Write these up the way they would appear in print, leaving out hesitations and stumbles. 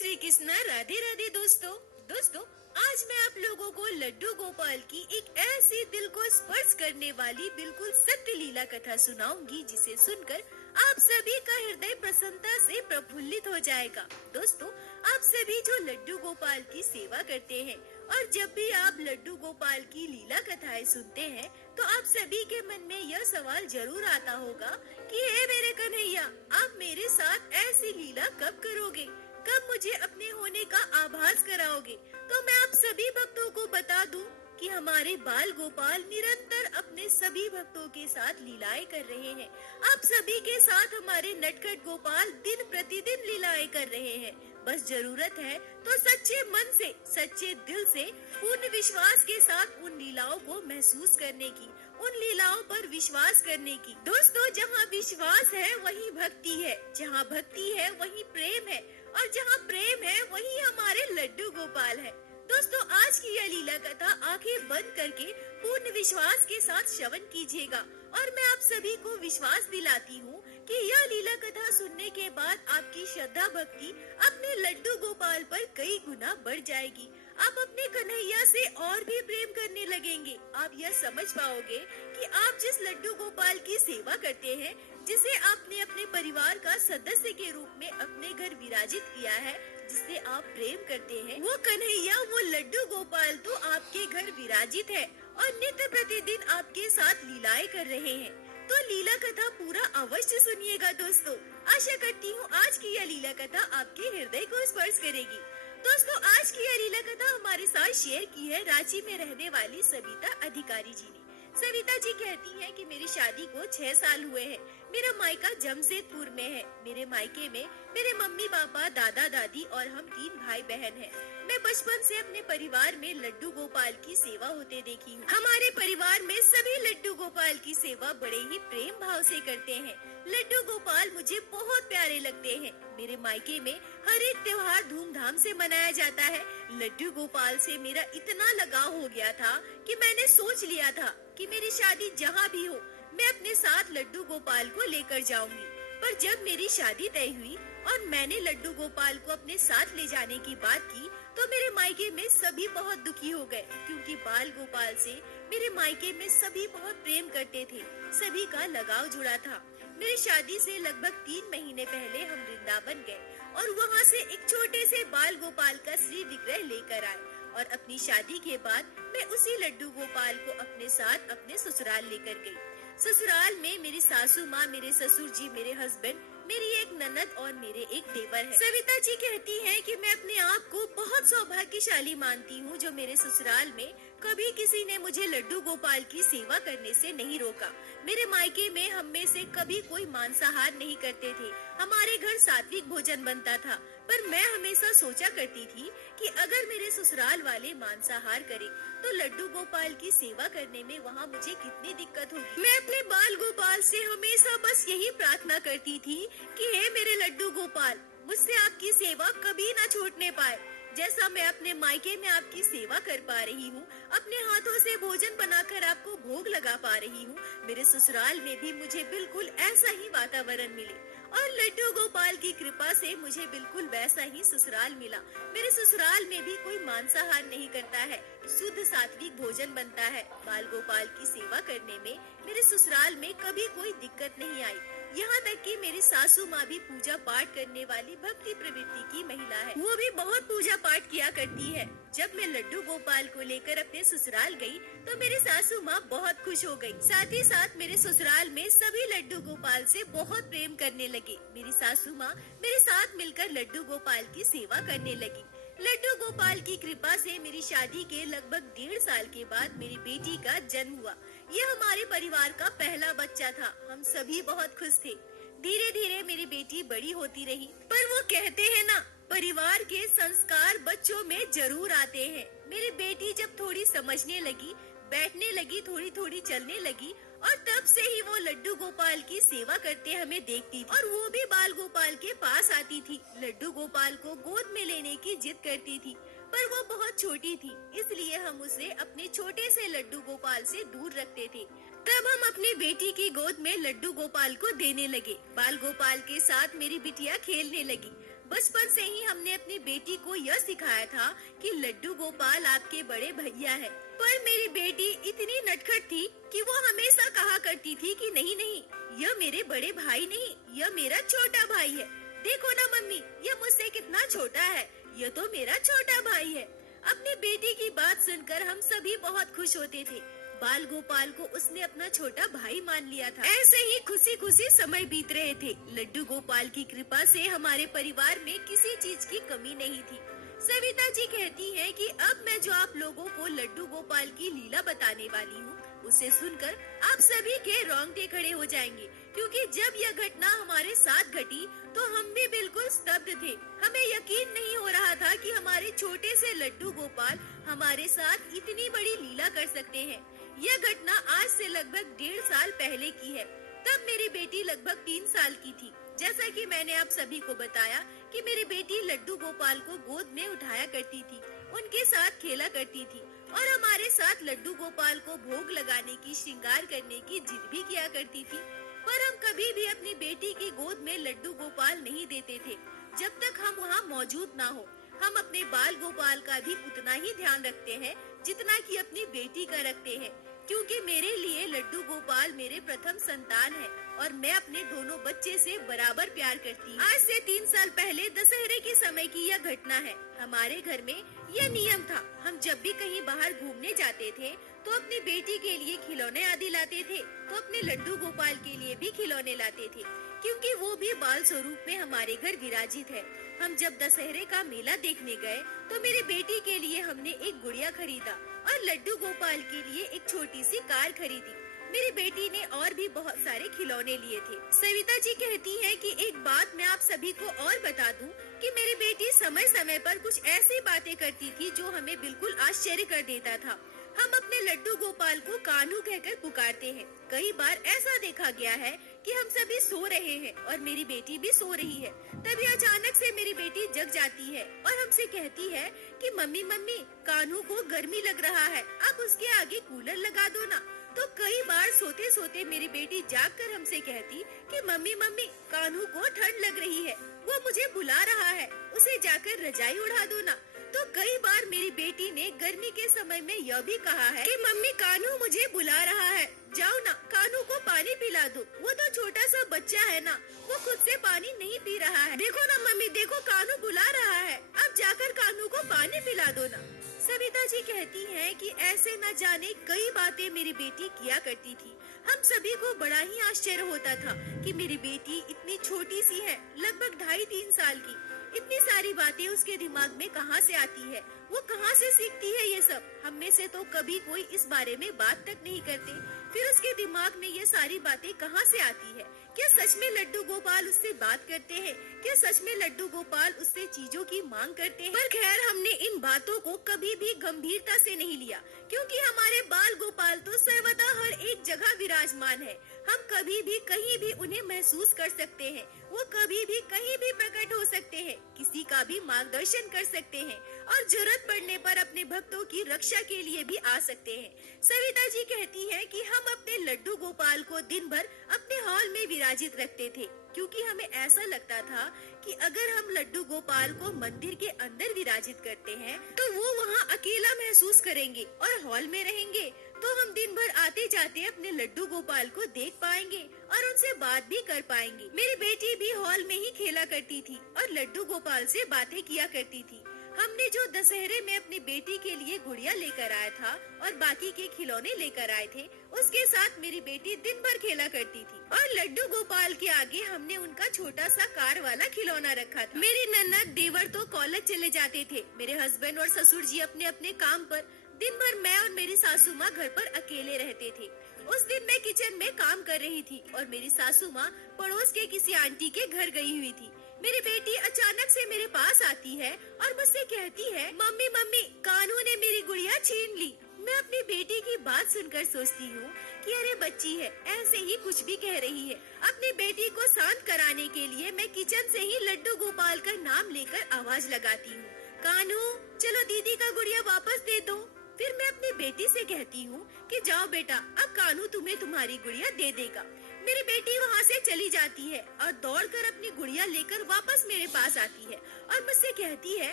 श्री कृष्णा। राधे राधे दोस्तों। आज मैं आप लोगों को लड्डू गोपाल की एक ऐसी दिल को स्पर्श करने वाली बिल्कुल सत्य लीला कथा सुनाऊंगी जिसे सुनकर आप सभी का हृदय प्रसन्नता से प्रफुल्लित हो जाएगा। दोस्तों, आप सभी जो लड्डू गोपाल की सेवा करते हैं और जब भी आप लड्डू गोपाल की लीला कथाएं सुनते हैं तो आप सभी के मन में यह सवाल जरूर आता होगा कि हे मेरे कन्हैया, आप मेरे साथ ऐसी लीला कब करोगे, कब मुझे अपने होने का आभास कराओगे। तो मैं आप सभी भक्तों को बता दूं कि हमारे बाल गोपाल निरंतर अपने सभी भक्तों के साथ लीलाएं कर रहे हैं। आप सभी के साथ हमारे नटखट गोपाल दिन प्रतिदिन लीलाएं कर रहे हैं। बस जरूरत है तो सच्चे मन से, सच्चे दिल से, पूर्ण विश्वास के साथ उन लीलाओं को महसूस करने की, उन लीलाओं पर विश्वास करने की। दोस्तों, जहाँ विश्वास है वहीं भक्ति है, जहाँ भक्ति है वहीं प्रेम है, और जहाँ प्रेम है वहीं हमारे लड्डू गोपाल है। दोस्तों, आज की यह लीला कथा आंखें बंद करके पूर्ण विश्वास के साथ श्रवण कीजिएगा और मैं आप सभी को विश्वास दिलाती हूँ कि यह लीला कथा सुनने के बाद आपकी श्रद्धा भक्ति अपने लड्डू गोपाल पर कई गुना बढ़ जाएगी। आप अपने कन्हैया से और भी प्रेम करने लगेंगे। आप यह समझ पाओगे कि आप जिस लड्डू गोपाल की सेवा करते हैं, जिसे आपने अपने परिवार का सदस्य के रूप में अपने घर विराजित किया है, जिससे आप प्रेम करते हैं, वो कन्हैया, वो लड्डू गोपाल तो आपके घर विराजित है और नित्य प्रतिदिन आपके साथ लीलाएं कर रहे हैं। तो लीला कथा पूरा अवश्य सुनिएगा दोस्तों। आशा करती हूँ आज की यह लीला कथा आपके हृदय को स्पर्श करेगी। दोस्तों, आज की यह लीला कथा हमारे साथ शेयर की है रांची में रहने वाली सविता अधिकारी जी ने। सविता जी कहती हैं कि मेरी शादी को 6 साल हुए हैं। मेरा मायका जमशेदपुर में है। मेरे मायके में मेरे मम्मी पापा, दादा दादी और हम 3 भाई बहन हैं। मैं बचपन से अपने परिवार में लड्डू गोपाल की सेवा होते देखी हूँ। हमारे परिवार में सभी लड्डू गोपाल की सेवा बड़े ही प्रेम भाव से करते हैं। लड्डू गोपाल मुझे बहुत प्यारे लगते हैं। मेरे मायके में हर एक त्योहार धूमधाम से मनाया जाता है। लड्डू गोपाल से मेरा इतना लगाव हो गया था कि मैंने सोच लिया था कि मेरी शादी जहाँ भी हो, मैं अपने साथ लड्डू गोपाल को लेकर जाऊंगी। पर जब मेरी शादी तय हुई और मैंने लड्डू गोपाल को अपने साथ ले जाने की बात की तो मेरे मायके में सभी बहुत दुखी हो गए, क्योंकि बाल गोपाल से मेरे मायके में सभी बहुत प्रेम करते थे। सभी का लगाव जुड़ा था। मेरी शादी से लगभग 3 महीने पहले हम वृंदावन गए और वहाँ से एक छोटे से बाल गोपाल का श्री विग्रह लेकर आए और अपनी शादी के बाद मैं उसी लड्डू गोपाल को अपने साथ अपने ससुराल लेकर गई। ससुराल में मेरी सासू माँ, मेरे ससुर जी, मेरे हस्बैंड, मेरी एक ननद और मेरे एक देवर है। सविता जी कहती हैं कि मैं अपने आप को बहुत सौभाग्यशाली मानती हूँ जो मेरे ससुराल में कभी किसी ने मुझे लड्डू गोपाल की सेवा करने से नहीं रोका। मेरे मायके में हम में से कभी कोई मांसाहार नहीं करते थे। हमारे घर सात्विक भोजन बनता था, पर मैं हमेशा सोचा करती थी कि अगर मेरे ससुराल वाले मांसाहार करें तो लड्डू गोपाल की सेवा करने में वहाँ मुझे कितनी दिक्कत होगी। मैं अपने बाल गोपाल से हमेशा बस यही प्रार्थना करती थी कि हे मेरे लड्डू गोपाल, मुझसे आपकी सेवा कभी ना छूटने पाए। जैसा मैं अपने मायके में आपकी सेवा कर पा रही हूँ, अपने हाथों से भोजन बनाकर आपको भोग लगा पा रही हूँ, मेरे ससुराल में भी मुझे बिल्कुल ऐसा ही वातावरण मिले। और लड्डू गोपाल की कृपा से मुझे बिल्कुल वैसा ही ससुराल मिला। मेरे ससुराल में भी कोई मांसाहार नहीं करता है, शुद्ध सात्विक भोजन बनता है। बाल गोपाल की सेवा करने में मेरे ससुराल में कभी कोई दिक्कत नहीं आई। यहाँ तक कि मेरी सासू माँ भी पूजा पाठ करने वाली भक्ति प्रवृत्ति की महिला है। वो भी बहुत पूजा पाठ किया करती है। जब मैं लड्डू गोपाल को लेकर अपने ससुराल गई तो मेरी सासू माँ बहुत खुश हो गई। साथ ही साथ मेरे ससुराल में सभी लड्डू गोपाल से बहुत प्रेम करने लगे। मेरी सासू माँ मेरे साथ मिलकर लड्डू गोपाल की सेवा करने लगी। लड्डू गोपाल की कृपा से मेरी शादी के लगभग 1.5 साल के बाद मेरी बेटी का जन्म हुआ। यह हमारे परिवार का पहला बच्चा था। हम सभी बहुत खुश थे। धीरे धीरे मेरी बेटी बड़ी होती रही, पर वो कहते हैं ना, परिवार के संस्कार बच्चों में जरूर आते हैं। मेरी बेटी जब थोड़ी समझने लगी, बैठने लगी, थोड़ी थोड़ी चलने लगी और तब से ही वो लड्डू गोपाल की सेवा करते हमें देखती थी और वो भी बाल गोपाल के पास आती थी। लड्डू गोपाल को गोद में लेने की जिद करती थी, पर वो बहुत छोटी थी, इसलिए हम उसे अपने छोटे से लड्डू गोपाल से दूर रखते थे। तब हम अपनी बेटी की गोद में लड्डू गोपाल को देने लगे। बाल गोपाल के साथ मेरी बिटिया खेलने लगी। बचपन से ही हमने अपनी बेटी को यह सिखाया था कि लड्डू गोपाल आपके बड़े भैया है। पर मेरी बेटी इतनी नटखट थी कि वो हमेशा कहा करती थी कि नहीं नहीं, यह मेरे बड़े भाई नहीं, यह मेरा छोटा भाई है। देखो ना मम्मी, यह मुझसे कितना छोटा है, यह तो मेरा छोटा भाई है। अपनी बेटी की बात सुनकर हम सभी बहुत खुश होते थे। बाल गोपाल को उसने अपना छोटा भाई मान लिया था। ऐसे ही खुशी खुशी समय बीत रहे थे। लड्डू गोपाल की कृपा से हमारे परिवार में किसी चीज की कमी नहीं थी। सविता जी कहती हैं कि अब मैं जो आप लोगों को लड्डू गोपाल की लीला बताने वाली हूँ, उसे सुनकर आप सभी के रोंगटे खड़े हो जाएंगे, क्योंकि जब यह घटना हमारे साथ घटी तो हम भी बिल्कुल स्तब्ध थे। हमें यकीन नहीं हो रहा था कि हमारे छोटे से लड्डू गोपाल हमारे साथ इतनी बड़ी लीला कर सकते हैं। यह घटना आज से लगभग 1.5 साल पहले की है। तब मेरी बेटी लगभग 3 साल की थी। जैसा कि मैंने आप सभी को बताया कि मेरी बेटी लड्डू गोपाल को गोद में उठाया करती थी, उनके साथ खेला करती थी और हमारे साथ लड्डू गोपाल को भोग लगाने की, श्रृंगार करने की जिद भी किया करती थी। पर हम कभी भी अपनी बेटी की गोद में लड्डू गोपाल नहीं देते थे जब तक हम वहाँ मौजूद ना हो। हम अपने बाल गोपाल का भी उतना ही ध्यान रखते हैं जितना कि अपनी बेटी का रखते हैं, क्योंकि मेरे लिए लड्डू गोपाल मेरे प्रथम संतान है और मैं अपने दोनों बच्चे से बराबर प्यार करती हूँ। आज से 3 साल पहले दशहरे के समय की यह घटना है। हमारे घर में यह नियम था, हम जब भी कहीं बाहर घूमने जाते थे तो अपनी बेटी के लिए खिलौने आदि लाते थे, तो अपने लड्डू गोपाल के लिए भी खिलौने लाते थे, क्योंकि वो भी बाल स्वरूप में हमारे घर विराजित है। हम जब दशहरे का मेला देखने गए तो मेरी बेटी के लिए हमने एक गुड़िया खरीदा और लड्डू गोपाल के लिए एक छोटी सी कार खरीदी। मेरी बेटी ने और भी बहुत सारे खिलौने लिए थे। सविता जी कहती हैं कि एक बात मैं आप सभी को और बता दूं कि मेरी बेटी समय समय पर कुछ ऐसी बातें करती थी जो हमें बिल्कुल आश्चर्य कर देता था। हम अपने लड्डू गोपाल को कान्हू कहकर पुकारते हैं। कई बार ऐसा देखा गया है कि हम सभी सो रहे हैं और मेरी बेटी भी सो रही है, तभी अचानक से मेरी बेटी जग जाती है और हमसे कहती है कि मम्मी मम्मी, कान्हू को गर्मी लग रहा है, आप उसके आगे कूलर लगा दो ना। तो कई बार सोते सोते मेरी बेटी जाग कर हमसे कहती कि मम्मी मम्मी, कान्हू को ठंड लग रही है, वो मुझे बुला रहा है, उसे जाकर रजाई उड़ा दो ना। तो कई बार मेरी बेटी ने गर्मी के समय में यह भी कहा है कि मम्मी, कान्हू मुझे बुला रहा है, जाओ ना कान्हू को पानी पिला दो, वो तो छोटा सा बच्चा है ना, वो खुद से पानी नहीं पी रहा है। देखो ना मम्मी, देखो कान्हू बुला रहा है, अब जाकर कान्हू को पानी पिला दो ना। सविता जी कहती हैं कि ऐसे न जाने कई बातें मेरी बेटी किया करती थी। हम सभी को बड़ा ही आश्चर्य होता था कि मेरी बेटी इतनी छोटी सी है, लगभग 2.5-3 साल की, इतनी सारी बातें उसके दिमाग में कहाँ से आती है, वो कहाँ से सीखती है ये सब। हम में से तो कभी कोई इस बारे में बात तक नहीं करते, फिर उसके दिमाग में ये सारी बातें कहाँ से आती है। क्या सच में लड्डू गोपाल उससे बात करते हैं? क्या सच में लड्डू गोपाल उससे चीजों की मांग करते हैं? पर खैर, हमने इन बातों को कभी भी गंभीरता से नहीं लिया, क्योंकि हमारे बाल गोपाल तो सर्वदा हर एक जगह विराजमान है। हम कभी भी कहीं भी उन्हें महसूस कर सकते हैं, वो कभी भी कहीं भी प्रकट हो सकते हैं, किसी का भी मार्गदर्शन कर सकते हैं और जरूरत पड़ने पर अपने भक्तों की रक्षा के लिए भी आ सकते हैं। सविता जी कहती हैं कि हम अपने लड्डू गोपाल को दिन भर अपने हॉल में विराजित रखते थे, क्योंकि हमें ऐसा लगता था कि अगर हम लड्डू गोपाल को मंदिर के अंदर विराजित करते हैं तो वो वहाँ अकेला महसूस करेंगे और हॉल में रहेंगे तो हम दिन भर आते जाते अपने लड्डू गोपाल को देख पाएंगे और उनसे बात भी कर पाएंगे। मेरी बेटी भी हॉल में ही खेला करती थी और लड्डू गोपाल से बातें किया करती थी। हमने जो दशहरे में अपनी बेटी के लिए गुड़िया लेकर आया था और बाकी के खिलौने लेकर आए थे, उसके साथ मेरी बेटी दिन भर खेला करती थी और लड्डू गोपाल के आगे हमने उनका छोटा सा कार वाला खिलौना रखा था। मेरी नन्नद देवर तो कॉलेज चले जाते थे, मेरे हस्बैंड और ससुर जी अपने अपने काम पर, दिन भर मैं और मेरी सासू माँ घर पर अकेले रहते थे। उस दिन मैं किचन में काम कर रही थी और मेरी सासू माँ पड़ोस के किसी आंटी के घर गई हुई थी। मेरी बेटी अचानक से मेरे पास आती है और मुझसे कहती है, मम्मी मम्मी, कान्हू ने मेरी गुड़िया छीन ली। मैं अपनी बेटी की बात सुनकर सोचती हूँ कि अरे बच्ची है, ऐसे ही कुछ भी कह रही है। अपनी बेटी को शांत कराने के लिए मैं किचन से ही लड्डू गोपाल का नाम लेकर आवाज लगाती हूँ, कान्हू चलो दीदी का गुड़िया वापस दे दो। फिर मैं अपनी बेटी से कहती हूँ कि जाओ बेटा, अब कान्हू तुम्हें तुम्हारी गुड़िया दे देगा। मेरी बेटी वहाँ से चली जाती है और दौड़कर अपनी गुड़िया लेकर वापस मेरे पास आती है और मुझसे कहती है,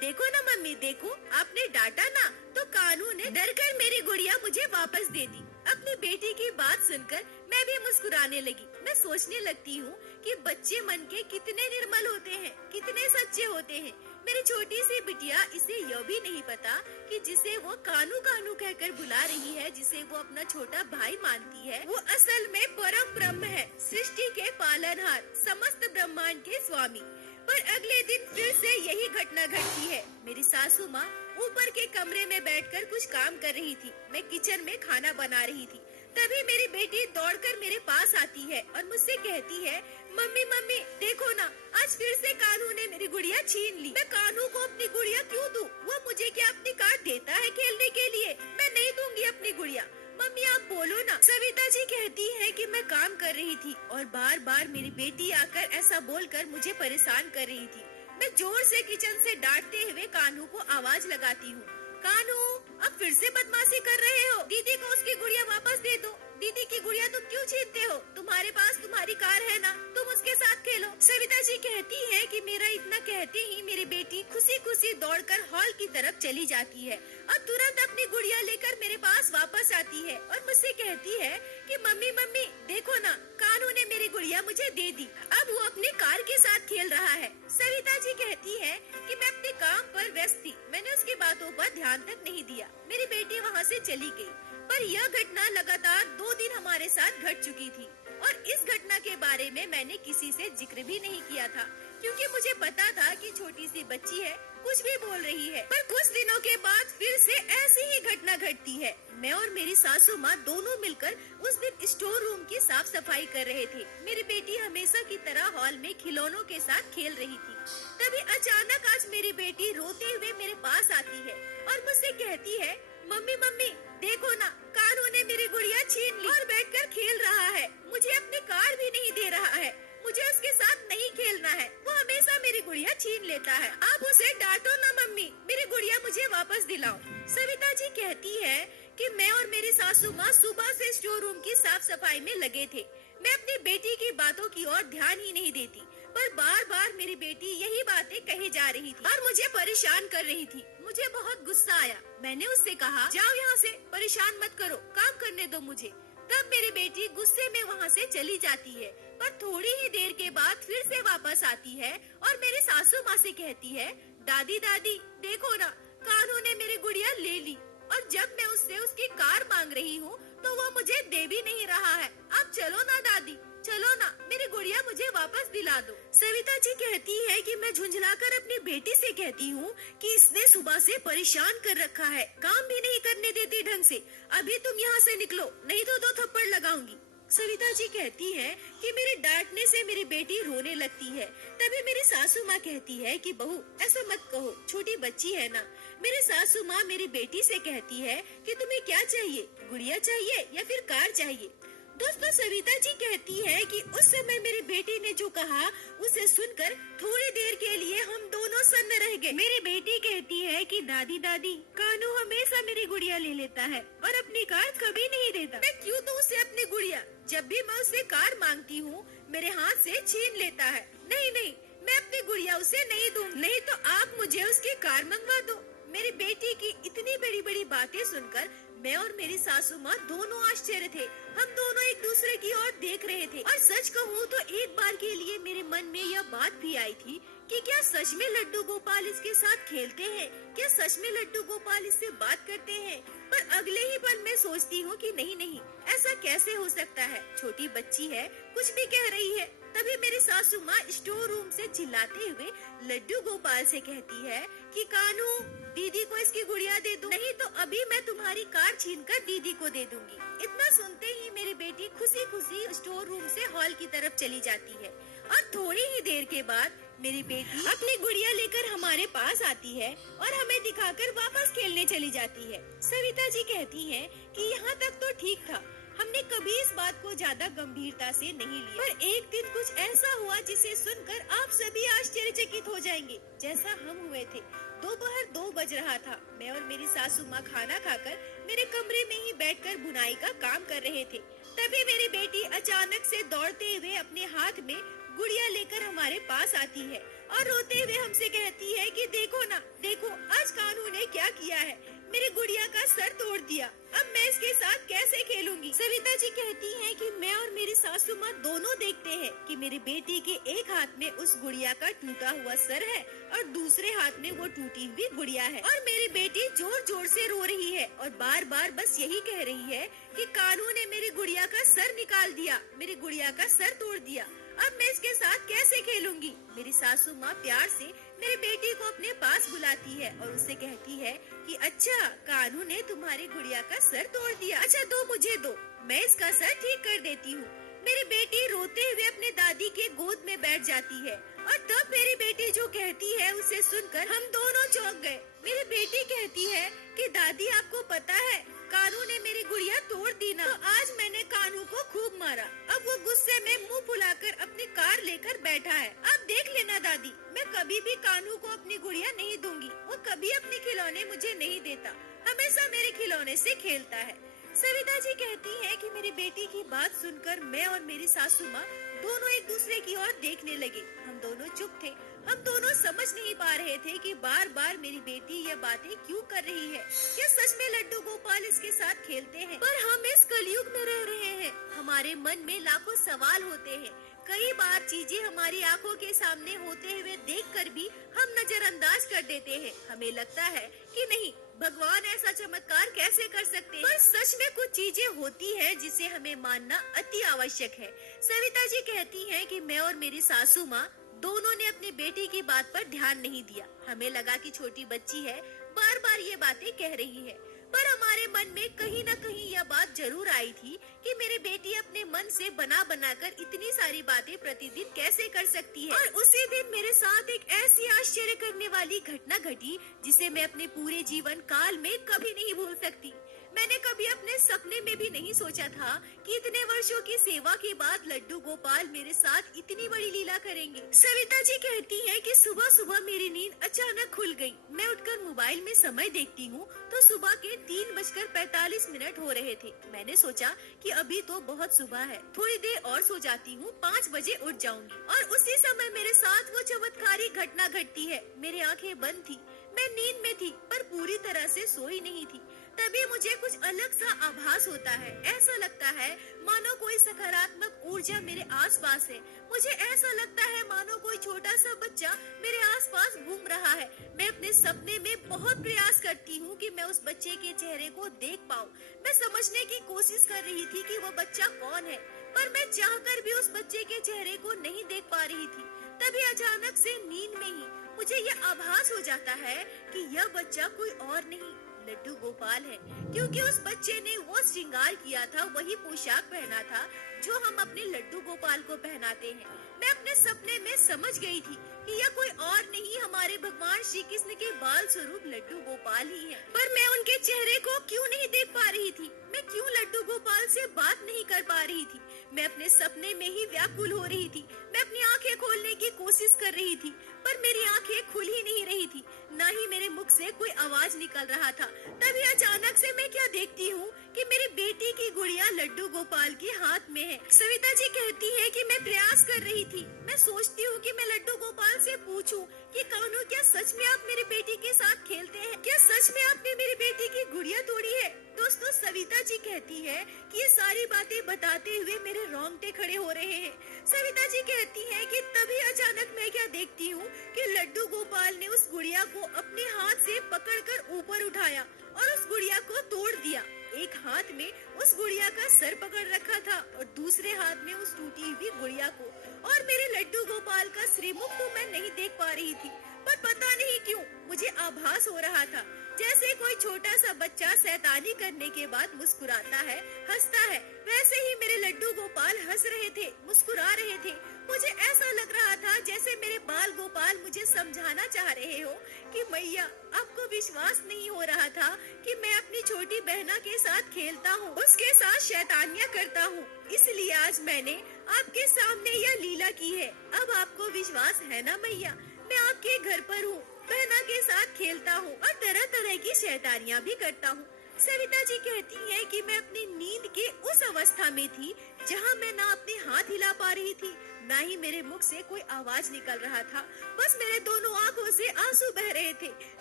देखो ना मम्मी, देखो आपने डांटा ना तो कानू ने डरकर मेरी गुड़िया मुझे वापस दे दी। अपनी बेटी की बात सुनकर मैं भी मुस्कुराने लगी। मैं सोचने लगती हूँ कि बच्चे मन के कितने निर्मल होते हैं, कितने सच्चे होते हैं। मेरी छोटी सी बिटिया इसे यह भी नहीं पता कि जिसे वो कानू कानू कहकर बुला रही है, जिसे वो अपना छोटा भाई मानती है, वो असल में परम ब्रह्म है, सृष्टि के पालनहार, समस्त ब्रह्मांड के स्वामी। पर अगले दिन फिर से यही घटना घटती है। मेरी सासू माँ ऊपर के कमरे में बैठकर कुछ काम कर रही थी। मैं किचन में खाना बना रही थी। तभी मेरी बेटी दौड़कर मेरे पास आती है और मुझसे कहती है, मम्मी मम्मी देखो ना, आज फिर से कानू ने मेरी गुड़िया छीन ली। मैं कानू को अपनी गुड़िया क्यों दूं? वो मुझे क्या अपनी कार देता है खेलने के लिए? मैं नहीं दूंगी अपनी गुड़िया। मम्मी आप बोलो ना। सविता जी कहती है कि मैं काम कर रही थी और बार बार मेरी बेटी आकर ऐसा बोलकर मुझे परेशान कर रही थी। मैं जोर से किचन से डांटते हुए कानू को आवाज लगाती हूँ, कानू अब फिर से बदमाशी कर रहे हो, दीदी को उसकी गुड़िया वापस दे दो। दीदी की गुड़िया तुम क्यों छीनते हो? तुम्हारे पास तुम्हारी कार है ना, तुम उसके साथ खेलो। सविता जी कहती है कि मेरा इतना कहते ही मेरी बेटी खुशी खुशी दौड़कर हॉल की तरफ चली जाती है और तुरंत अपनी गुड़िया लेकर मेरे पास वापस आती है और मुझसे कहती है कि मम्मी मम्मी देखो ना, कानू ने मेरी गुड़िया मुझे दे दी, अब वो अपनी कार के साथ खेल रहा है। सविता जी कहती है कि मैं अपने काम पर व्यस्त थी, मैंने उसकी बातों पर ध्यान तक नहीं दिया। मेरी बेटी वहाँ से चली गई। पर यह घटना लगातार 2 दिन हमारे साथ घट चुकी थी और इस घटना के बारे में मैंने किसी से जिक्र भी नहीं किया था, क्योंकि मुझे पता था कि छोटी सी बच्ची है, कुछ भी बोल रही है। पर कुछ दिनों के बाद फिर से ऐसी ही घटना घटती है। मैं और मेरी सासू माँ दोनों मिलकर उस दिन स्टोर रूम की साफ सफाई कर रहे थे। मेरी बेटी हमेशा की तरह हॉल में खिलौनों के साथ खेल रही थी। तभी अचानक आज मेरी बेटी रोते हुए मेरे पास आती है और मुझसे कहती है, मम्मी मम्मी देखो ना, कानू ने मेरी गुड़िया छीन ली और बैठकर खेल रहा है, मुझे अपनी कार भी नहीं दे रहा है, मुझे उसके साथ नहीं खेलना है, वो हमेशा मेरी गुड़िया छीन लेता है। आप उसे डांटो ना मम्मी, मेरी गुड़िया मुझे वापस दिलाओ। सविता जी कहती है कि मैं और मेरी सासू माँ सुबह से स्टोर रूम की साफ सफाई में लगे थे। मैं अपनी बेटी की बातों की ओर ध्यान ही नहीं देती, पर बार बार मेरी बेटी यही बातें कही जा रही थी और मुझे परेशान कर रही थी। मुझे बहुत गुस्सा आया। मैंने उससे कहा, जाओ यहाँ से, परेशान मत करो, काम करने दो मुझे। तब मेरी बेटी गुस्से में वहाँ से चली जाती है, पर थोड़ी ही देर के बाद फिर से वापस आती है और मेरी सासू माँ से कहती है, दादी दादी देखो ना, कानू ने मेरी गुड़िया ले ली और जब मैं उससे उसकी कार मांग रही हूँ तो वो मुझे दे भी नहीं रहा है। अब चलो ना दादी, चलो ना, मेरी गुड़िया मुझे वापस दिला दो। सविता जी कहती है कि मैं झुंझलाकर अपनी बेटी से कहती हूँ कि इसने सुबह से परेशान कर रखा है, काम भी नहीं करने देती ढंग से, अभी तुम यहाँ से निकलो, नहीं तो 2 थप्पड़ लगाऊंगी। सविता जी कहती है कि मेरे डांटने से मेरी बेटी रोने लगती है। तभी मेरी सासू माँ कहती है कि बहू ऐसा मत कहो, छोटी बच्ची है ना। मेरी सासू माँ मेरी बेटी से कहती है कि तुम्हें क्या चाहिए, गुड़िया चाहिए या फिर कार चाहिए। दोस्तों सविता जी कहती है कि उस समय मेरी बेटी ने जो कहा उसे सुनकर थोड़ी देर के लिए हम दोनों सन्न रह गए। मेरी बेटी कहती है कि दादी दादी, कानू हमेशा मेरी गुड़िया ले लेता है और अपनी कार कभी नहीं देता। मैं क्यों दूं उसे अपनी गुड़िया? जब भी मैं उससे कार मांगती हूँ मेरे हाथ से छीन लेता है। नहीं नहीं, मैं अपनी गुड़िया उसे नहीं दूँ, नहीं तो आप मुझे उसकी कार मंगवा दो। मेरी बेटी की इतनी बड़ी बड़ी बातें सुनकर मैं और मेरी सासू माँ दोनों आश्चर्य थे। हम दोनों एक दूसरे की ओर देख रहे थे और सच कहूँ तो एक बार के लिए मेरे मन में यह बात भी आई थी कि क्या सच में लड्डू गोपाल इसके साथ खेलते हैं, क्या सच में लड्डू गोपाल इससे बात करते हैं। पर अगले ही पल में सोचती हूँ कि नहीं नहीं, ऐसा कैसे हो सकता है, छोटी बच्ची है, कुछ भी कह रही है। तभी मेरी सासू माँ स्टोर रूम से चिल्लाते हुए लड्डू गोपाल से कहती है कि कानू दीदी को इसकी गुड़िया दे दो, नहीं तो अभी मैं तुम्हारी कार छीनकर दीदी को दे दूंगी। इतना सुनते ही मेरी बेटी खुशी खुशी स्टोर रूम से हॉल की तरफ चली जाती है और थोड़ी ही देर के बाद मेरी बेटी अपनी गुड़िया लेकर हमारे पास आती है और हमें दिखाकर वापस खेलने चली जाती है। सविता जी कहती हैं कि यहाँ तक तो ठीक था, हमने कभी इस बात को ज्यादा गंभीरता से नहीं लिया, पर एक दिन कुछ ऐसा हुआ जिसे सुनकर आप सभी आश्चर्यचकित हो जाएंगे, जैसा हम हुए थे। दोपहर 2 बज रहा था। मैं और मेरी सासू माँ खाना खाकर मेरे कमरे में ही बैठकर बुनाई का काम कर रहे थे। तभी मेरी बेटी अचानक से दौड़ते हुए अपने हाथ में गुड़िया लेकर हमारे पास आती है और रोते हुए हमसे कहती है कि देखो ना, देखो आज कानू ने क्या किया है, मेरी गुड़िया का सर तोड़ दिया। अब मैं इसके साथ कैसे खेलूंगी। सविता जी कहती हैं कि मैं और मेरी सासू माँ दोनों देखते हैं कि मेरी बेटी के एक हाथ में उस गुड़िया का टूटा हुआ सर है और दूसरे हाथ में वो टूटी हुई गुड़िया है और मेरी बेटी जोर जोर से रो रही है और बार बार बस यही कह रही है कि कानू ने मेरी गुड़िया का सर निकाल दिया, मेरी गुड़िया का सर तोड़ दिया। अब मैं इसके साथ कैसे खेलूंगी। मेरी सासू माँ प्यार से मेरी बेटी को अपने पास बुलाती है और उससे कहती है कि अच्छा, कानू ने तुम्हारी गुड़िया का सर तोड़ दिया, अच्छा दो मुझे दो, मैं इसका सर ठीक कर देती हूँ। मेरी बेटी रोते हुए अपने दादी के गोद में बैठ जाती है और तब मेरी बेटी जो कहती है उसे सुनकर हम दोनों चौंक गए। मेरी बेटी कहती है कि दादी आपको पता है कानू ने मेरी गुड़िया तोड़ दी ना, तो आज मैंने कानू को खूब मारा। अब वो गुस्से में मुंह फुलाकर अपनी कार लेकर बैठा है। अब देख लेना दादी, मैं कभी भी कानू को अपनी गुड़िया नहीं दूंगी, वो कभी अपने खिलौने मुझे नहीं देता, हमेशा मेरे खिलौने से खेलता है। सविता जी कहती हैं कि मेरी बेटी की बात सुनकर मैं और मेरी सासू माँ दोनों एक दूसरे की ओर देखने लगे। हम दोनों चुप थे, हम दोनों समझ नहीं पा रहे थे कि बार बार मेरी बेटी यह बातें क्यों कर रही है। क्या सच में लड्डू गोपाल इसके साथ खेलते हैं? पर हम इस कलयुग में रह रहे हैं, हमारे मन में लाखों सवाल होते हैं। कई बार चीजें हमारी आंखों के सामने होते हुए देखकर भी हम नजरअंदाज कर देते हैं। हमें लगता है कि नहीं, भगवान ऐसा चमत्कार कैसे कर सकते हैं। पर सच में कुछ चीजें होती है जिसे हमें मानना अति आवश्यक है। सविता जी कहती हैं कि मैं और मेरी सासू माँ दोनों ने अपनी बेटी की बात पर ध्यान नहीं दिया। हमें लगा कि छोटी बच्ची है, बार बार ये बातें कह रही है, पर हमारे मन में कहीं न कहीं यह बात जरूर आई थी कि मेरी बेटी अपने मन से बना बनाकर इतनी सारी बातें प्रतिदिन कैसे कर सकती है। और उसी दिन मेरे साथ एक ऐसी आश्चर्य करने वाली घटना घटी जिसे मैं अपने पूरे जीवन काल में कभी नहीं भूल सकती। मैंने कभी अपने सपने में भी नहीं सोचा था कि इतने वर्षों की सेवा के बाद लड्डू गोपाल मेरे साथ इतनी बड़ी लीला करेंगे। सविता जी कहती हैं कि सुबह सुबह मेरी नींद अचानक खुल गई। मैं उठकर मोबाइल में समय देखती हूँ तो सुबह के 3:45 हो रहे थे। मैंने सोचा कि अभी तो बहुत सुबह है, थोड़ी देर और सो जाती हूँ, 5 बजे उठ जाऊंगी। और उसी समय मेरे साथ वो चमत्कारी घटना घटती है। मेरी आंखें बंद थी, मैं नींद में थी पर पूरी तरह से सोई नहीं थी। तभी मुझे कुछ अलग सा आभास होता है। ऐसा लगता है मानो कोई सकारात्मक ऊर्जा मेरे आसपास है। मुझे ऐसा लगता है मानो कोई छोटा सा बच्चा मेरे आसपास घूम रहा है। मैं अपने सपने में बहुत प्रयास करती हूँ कि मैं उस बच्चे के चेहरे को देख पाऊँ। मैं समझने की कोशिश कर रही थी कि वो बच्चा कौन है, पर मैं चाहकर भी उस बच्चे के चेहरे को नहीं देख पा रही थी। तभी अचानक से नींद में ही मुझे यह आभास हो जाता है कि यह बच्चा कोई और नहीं, लड्डू गोपाल है, क्योंकि उस बच्चे ने वो श्रृंगार किया था, वही पोशाक पहना था जो हम अपने लड्डू गोपाल को पहनाते हैं। मैं अपने सपने में समझ गई थी कि यह कोई और नहीं, हमारे भगवान श्री कृष्ण के बाल स्वरूप लड्डू गोपाल ही है। पर मैं उनके चेहरे को क्यों नहीं देख पा रही थी? मैं क्यों लड्डू गोपाल से बात नहीं कर पा रही थी? मैं अपने सपने में ही व्याकुल हो रही थी। मैं अपनी आंखें खोलने की कोशिश कर रही थी पर मेरी आंखें खुल ही नहीं रही थी, न ही मेरे मुख से कोई आवाज निकल रहा था। तभी अचानक से मैं क्या देखती हूँ कि मेरी बेटी की गुड़िया लड्डू गोपाल के हाथ में है। सविता जी कहती है कि मैं प्रयास कर रही थी। मैं सोचती हूँ कि मैं लड्डू गोपाल से पूछूं कि कानू, क्या सच में आप मेरी बेटी के साथ खेलते हैं? क्या सच में आपने मेरी बेटी की गुड़िया तोड़ी है? दोस्तों, सविता जी कहती है कि ये सारी बातें बताते हुए मेरे रोंगटे खड़े हो रहे हैं। सविता जी कहती है कि तभी अचानक मैं क्या देखती हूँ कि लड्डू गोपाल ने उस गुड़िया को अपने हाथ से पकड़कर ऊपर उठाया और उस गुड़िया को तोड़ दिया। एक हाथ में उस गुड़िया का सर पकड़ रखा था और दूसरे हाथ में उस टूटी हुई गुड़िया को। और मेरे लड्डू गोपाल का श्रीमुख तो मैं नहीं देख पा रही थी, पर पता नहीं क्यों मुझे आभास हो रहा था जैसे कोई छोटा सा बच्चा शैतानी करने के बाद मुस्कुराता है, हंसता है, वैसे ही मेरे लड्डू गोपाल हंस रहे थे, मुस्कुरा रहे थे। मुझे ऐसा लग रहा था जैसे मेरे बाल गोपाल मुझे समझाना चाह रहे हो कि मैया, आपको विश्वास नहीं हो रहा था कि मैं अपनी छोटी बहना के साथ खेलता हूँ, उसके साथ शैतानियाँ करता हूँ, इसलिए आज मैंने आपके सामने यह लीला की है। अब आपको विश्वास है ना मैया? मैं आपके घर पर हूँ, बहना के साथ खेलता हूँ और तरह तरह की शैतानियाँ भी करता हूँ। सविता जी कहती हैं कि मैं अपनी नींद के उस अवस्था में थी जहां मैं ना अपने हाथ हिला पा रही थी, ना ही मेरे मुख से कोई आवाज निकल रहा था। बस मेरे दोनों आंखों से आंसू बह रहे थे।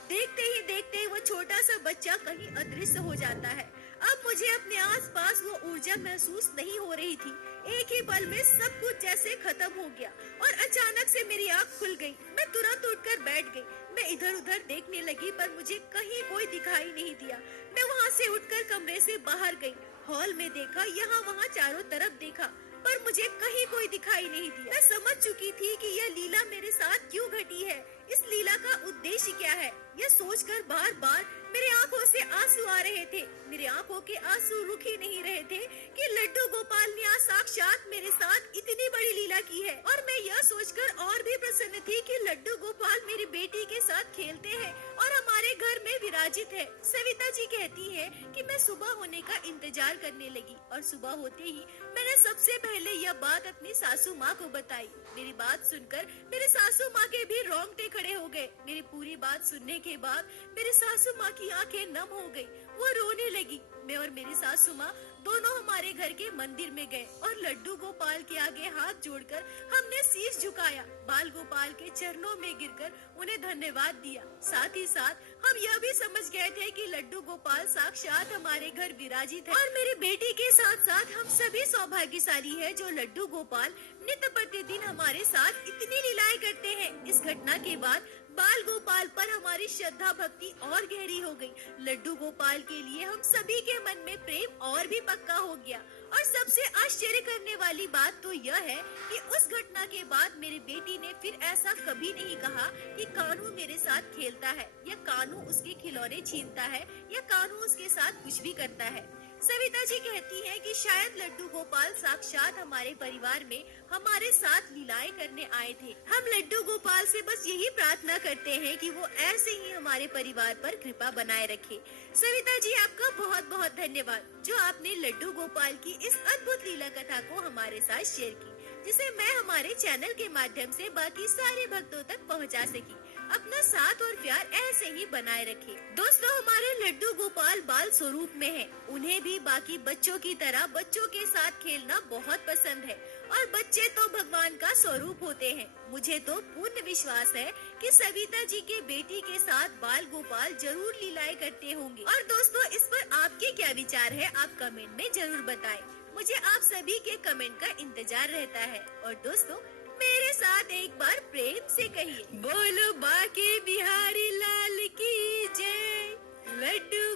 देखते ही वो छोटा सा बच्चा कहीं अदृश्य हो जाता है। अब मुझे अपने आसपास वो ऊर्जा महसूस नहीं हो रही थी। एक ही पल में सब कुछ जैसे खत्म हो गया और अचानक से मेरी आंख खुल गई। मैं तुरंत उठकर बैठ गई। मैं इधर उधर देखने लगी पर मुझे कहीं कोई दिखाई नहीं दिया। मैं वहाँ से उठकर कमरे से बाहर गई। हॉल में देखा, यहाँ वहाँ चारों तरफ देखा पर मुझे कहीं कोई दिखाई नहीं दिया। मैं समझ चुकी थी कि यह लीला मेरे साथ क्यों घटी है, इस लीला का उद्देश्य क्या है। यह सोचकर बार बार मेरे आंखों से आंसू आ रहे थे। मेरे आंखों के आंसू रुक ही नहीं रहे थे कि लड्डू गोपाल ने आज साक्षात मेरे साथ इतनी बड़ी लीला की है। और मैं यह सोचकर और भी प्रसन्न थी कि लड्डू गोपाल मेरी बेटी के साथ खेलते हैं और हमारे घर में विराजित है। सविता जी कहती है कि मैं सुबह होने का इंतजार करने लगी और सुबह होते ही मैंने सबसे पहले यह बात अपनी सासू माँ को बताई। मेरी बात सुनकर मेरे सासू माँ के भी रोंगटे खड़े हो गए। मेरी पूरी बात सुनने के बाद मेरी सासू माँ की आंखें नम हो गई। वो रोने लगी। मैं और मेरी सासू माँ दोनों हमारे घर के मंदिर में गए और लड्डू गोपाल के आगे हाथ जोड़कर हमने शीश झुकाया। बाल गोपाल के चरणों में गिरकर उन्हें धन्यवाद दिया। साथ ही साथ हम यह भी समझ गए थे कि लड्डू गोपाल साक्षात हमारे घर विराजित है और मेरी बेटी के साथ साथ हम सभी सौभाग्यशाली है जो लड्डू गोपाल नित्य प्रतिदिन हमारे साथ इतनी लीलाएं करते हैं। इस घटना के बाद बाल गोपाल पर हमारी श्रद्धा भक्ति और गहरी हो गई। लड्डू गोपाल के लिए हम सभी के मन में प्रेम और भी पक्का हो गया। और सबसे आश्चर्य करने वाली बात तो यह है कि उस घटना के बाद मेरी बेटी ने फिर ऐसा कभी नहीं कहा कि कानू मेरे साथ खेलता है या कानू उसके खिलौने छीनता है या कानू उसके साथ कुछ भी करता है। सविता जी कहती हैं कि शायद लड्डू गोपाल साक्षात हमारे परिवार में हमारे साथ लीलाएं करने आए थे। हम लड्डू गोपाल से बस यही प्रार्थना करते हैं कि वो ऐसे ही हमारे परिवार पर कृपा बनाए रखे। सविता जी, आपका बहुत बहुत धन्यवाद जो आपने लड्डू गोपाल की इस अद्भुत लीला कथा को हमारे साथ शेयर की, जिसे मैं हमारे चैनल के माध्यम से बाकी सारे भक्तों तक पहुंचा सकी। अपना साथ और प्यार ऐसे ही बनाए रखें। दोस्तों, हमारे लड्डू गोपाल बाल स्वरूप में हैं। उन्हें भी बाकी बच्चों की तरह बच्चों के साथ खेलना बहुत पसंद है और बच्चे तो भगवान का स्वरूप होते हैं। मुझे तो पूर्ण विश्वास है कि सविता जी के बेटी के साथ बाल गोपाल जरूर लीलाएं करते होंगे। और दोस्तों, इस पर आपके क्या विचार है, आप कमेंट में जरूर बताएं। मुझे आप सभी के कमेंट का इंतजार रहता है। और दोस्तों, मेरे साथ एक बार प्रेम से कहिए, बोलो बाके बिहारी लाल की जय। लड्डू